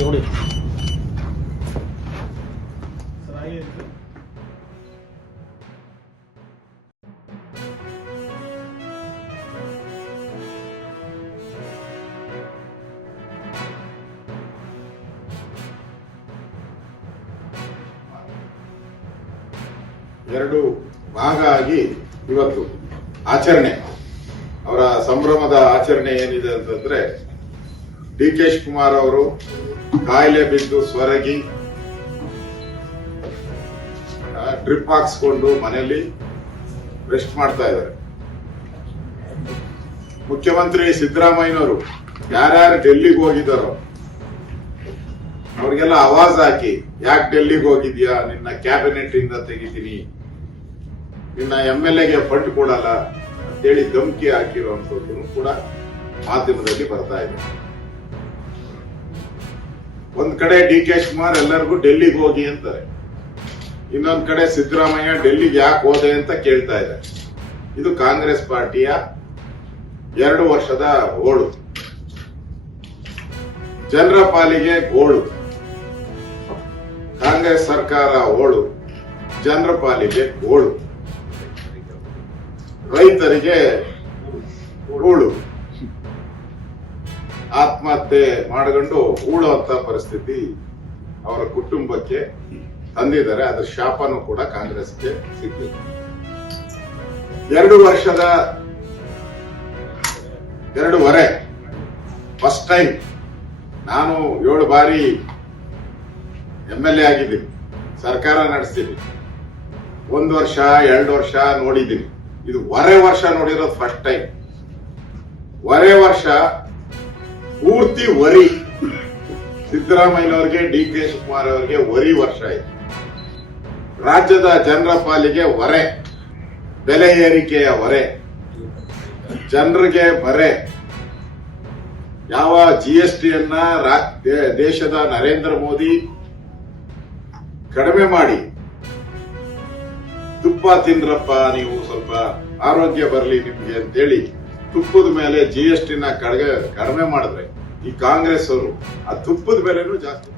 ನೋಡಿ ಎರಡು ಭಾಗ ಆಗಿ ಇವತ್ತು ಆಚರಣೆ, ಅವರ ಸಂಭ್ರಮದ ಆಚರಣೆ ಏನಿದೆ ಅಂತಂದ್ರೆ, ಡಿ ಕೆ ಶಿವಕುಮಾರ್ ಅವರು ಕಾಯಿಲೆ ಬಿದ್ದು ಸ್ವರಗಿ ಡ್ರಿಪ್ ಹಾಕ್ಸ್ಕೊಂಡು ಮನೆಯಲ್ಲಿ ರೆಸ್ಟ್ ಮಾಡ್ತಾ ಇದ್ದಾರೆ. ಮುಖ್ಯಮಂತ್ರಿ ಸಿದ್ದರಾಮಯ್ಯನವರು ಯಾರ್ಯಾರು ಡೆಲ್ಲಿಗೆ ಹೋಗಿದ್ದಾರೋ ಅವ್ರಿಗೆಲ್ಲ ಆವಾಜ್ ಹಾಕಿ, ಯಾಕೆ ಡೆಲ್ಲಿಗೆ ಹೋಗಿದ್ಯಾ, ನಿನ್ನ ಕ್ಯಾಬಿನೆಟ್ ಇಂದ ತೆಗಿತೀನಿ, ನಿನ್ನ MLA ಫಂಡ್ ಕೊಡಲ್ಲ ಅಂತೇಳಿ ಧಮಕಿ ಹಾಕಿರುವಂತದ್ದು ಕೂಡ ಮಾಧ್ಯಮದಲ್ಲಿ ಬರ್ತಾ ಇದೆ. ಒಂದ್ ಕಡೆ ಡಿ ಕೆ ಶಿವಕುಮಾರ್ ಎಲ್ಲರಿಗೂ ಡೆಲ್ಲಿಗೆ ಹೋಗಿ ಅಂತಾರೆ, ಇನ್ನೊಂದ್ ಕಡೆ ಸಿದ್ದರಾಮಯ್ಯ ಡೆಲ್ಲಿಗೆ ಯಾಕೆ ಹೋದೆ ಅಂತ ಕೇಳ್ತಾ ಇದ್ದಾರೆ. ಇದು ಕಾಂಗ್ರೆಸ್ ಪಾರ್ಟಿಯ 2 ವರ್ಷದ ಓಳು, ಜನರ ಪಾಲಿಗೆ ಗೋಳು. ಕಾಂಗ್ರೆಸ್ ಸರ್ಕಾರ ಓಳು, ಜನರ ಪಾಲಿಗೆ ಗೋಳು, ರೈತರಿಗೆ ಹೂಳು. ಆತ್ಮಹತ್ಯೆ ಮಾಡಿಕೊಂಡು ಹೂಳುವಂತ ಪರಿಸ್ಥಿತಿ ಅವರ ಕುಟುಂಬಕ್ಕೆ ತಂದಿದ್ದಾರೆ. ಅದರ ಶಾಪನೂ ಕೂಡ ಕಾಂಗ್ರೆಸ್ಗೆ ಸಿಕ್ಕಿದೆ. 2 ವರ್ಷದ 2.5 ಫಸ್ಟ್ ಟೈಮ್ ನಾನು 7 ಬಾರಿ MLA ಆಗಿದ್ದೀನಿ, ಸರ್ಕಾರ ನಡೆಸ್ತೀನಿ. 1 ವರ್ಷ 2 ವರ್ಷ ನೋಡಿದ್ದೀನಿ. ಇದು ವರೆ ವರ್ಷ ನೋಡಿರೋದು ಫಸ್ಟ್ ಟೈಮ್. ವರೆ ವರ್ಷ ಪೂರ್ತಿ ವರಿ. ಸಿದ್ದರಾಮಯ್ಯನವರಿಗೆ, ಡಿ ಕೆ ಶಿವಕುಮಾರ್ ಅವರಿಗೆ ವರಿ ವರ್ಷ ಇದು. ರಾಜ್ಯದ ಜನರ ಪಾಲಿಗೆ ಹೊರೆ, ಬೆಲೆ ಏರಿಕೆಯ ಹೊರೆ, ಜನರಿಗೆ ಬರೆ. ಯಾವ GST ದೇಶದ ನರೇಂದ್ರ ಮೋದಿ ಕಡಿಮೆ ಮಾಡಿ, ತುಪ್ಪ ತಿಂದ್ರಪ್ಪ ನೀವು, ಸ್ವಲ್ಪ ಆರೋಗ್ಯ ಬರಲಿ ನಿಮ್ಗೆ ಅಂತೇಳಿ ತುಪ್ಪದ ಮೇಲೆ GST ಕಡಿಮೆ ಮಾಡಿದ್ರೆ ಈ ಕಾಂಗ್ರೆಸ್ ಅವರು ಆ ತುಪ್ಪದ ಬೆಲೆನೂ ಜಾಸ್ತಿ